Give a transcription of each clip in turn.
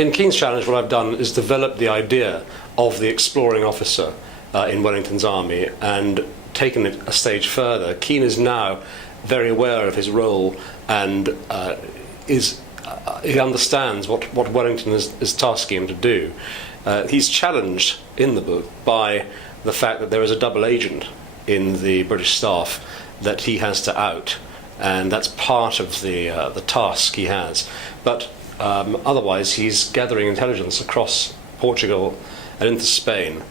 in Keane's Challenge, what I've done is develop the idea of the exploring officer in Wellington's army and taken it a stage further. Keane is now very aware of his role and he understands what Wellington is tasking him to do. He's challenged in the book by the fact that there is a double agent in the British staff that he has to out, and that's part of the task he has. But otherwise, he's gathering intelligence across Portugal and into Spain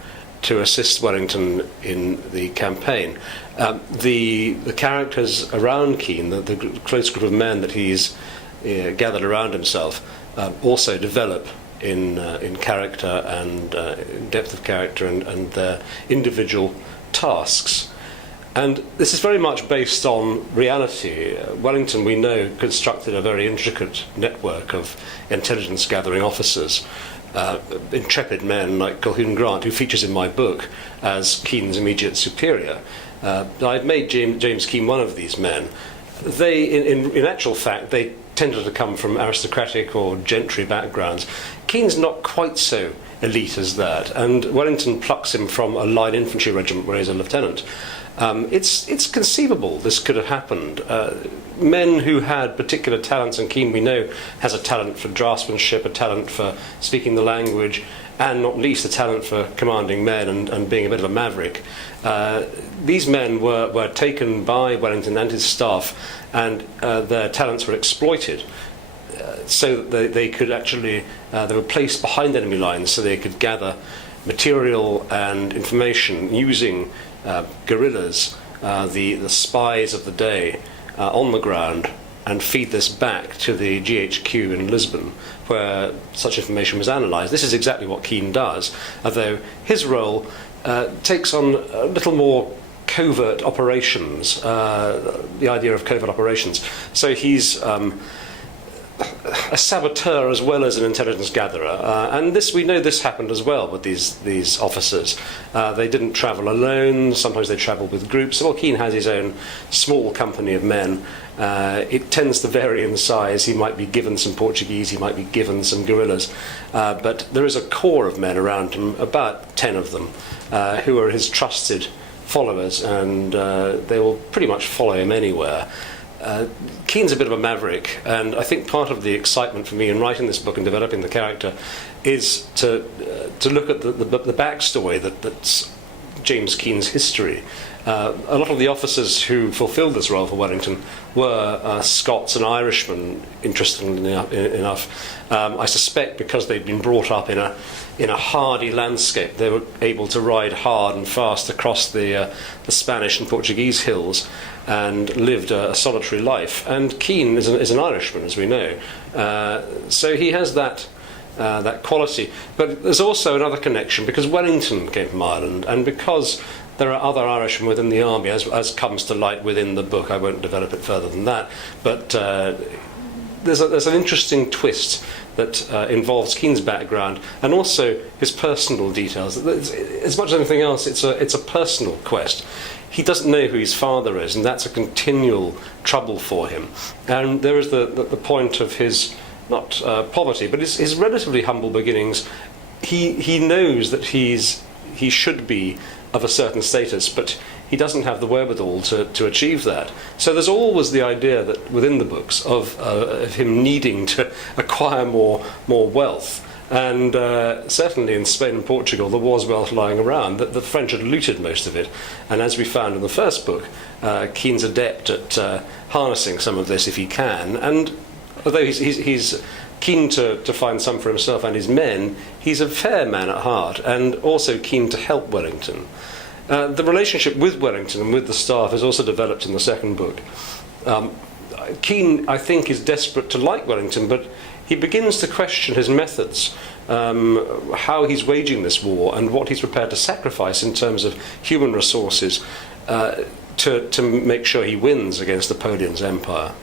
to assist Wellington in the campaign. The characters around Keane, the close group of men that he's gathered around himself, also develop in character and depth of character and their individual tasks. And this is very much based on reality. Wellington, we know, constructed a very intricate network of intelligence gathering officers, intrepid men like Colquhoun Grant, who features in my book as Keane's immediate superior. I've made James Keane one of these men. They, in actual fact, they tended to come from aristocratic or gentry backgrounds. Keane's not quite so elite as that, and Wellington plucks him from a line infantry regiment where he's a lieutenant. It's conceivable this could have happened. Men who had particular talents, and Keane, we know, has a talent for draftsmanship, a talent for speaking the language, and not least a talent for commanding men and being a bit of a maverick. These men were taken by Wellington and his staff, and their talents were exploited so that they could actually, they were placed behind enemy lines so they could gather material and information using guerrillas, the spies of the day on the ground, and feed this back to the GHQ in Lisbon, where such information was analysed. This is exactly what Keane does, although his role takes on a little more covert operations, the idea of covert operations. So he's a saboteur as well as an intelligence gatherer, and we know this happened as well with these officers. They didn't travel alone. Sometimes they travelled with groups. Well, Keane has his own small company of men. It tends to vary in size. He might be given some Portuguese, he might be given some guerrillas, but there is a core of men around him, about 10 of them, who are his trusted followers, and they will pretty much follow him anywhere. Keane's a bit of a maverick, and I think part of the excitement for me in writing this book and developing the character is to look at the backstory that's James Keane's history. A lot of the officers who fulfilled this role for Wellington were Scots and Irishmen, interestingly enough. I suspect because they'd been brought up in a hardy landscape, they were able to ride hard and fast across the Spanish and Portuguese hills and lived a solitary life. And Keane is an Irishman, as we know. So he has that quality. But there's also another connection, because Wellington came from Ireland, and because there are other Irishmen within the army, as comes to light within the book. I won't develop it further than that. But there's an interesting twist that involves Keane's background and also his personal details. As much as anything else, it's a personal quest. He doesn't know who his father is, and that's a continual trouble for him. And there is the point of his, not poverty, but his relatively humble beginnings. He knows that he should be of a certain status, but he doesn't have the wherewithal to achieve that. So there's always the idea that within the books of him needing to acquire more wealth. And certainly in Spain and Portugal there was wealth lying around. The French had looted most of it, and as we found in the first book, Keane's adept at harnessing some of this if he can. And although he's keen to find some for himself and his men, he's a fair man at heart, and also keen to help Wellington. The relationship with Wellington and with the staff is also developed in the second book. Keane, I think, is desperate to like Wellington, but he begins to question his methods, how he's waging this war and what he's prepared to sacrifice in terms of human resources to make sure he wins against Napoleon's empire.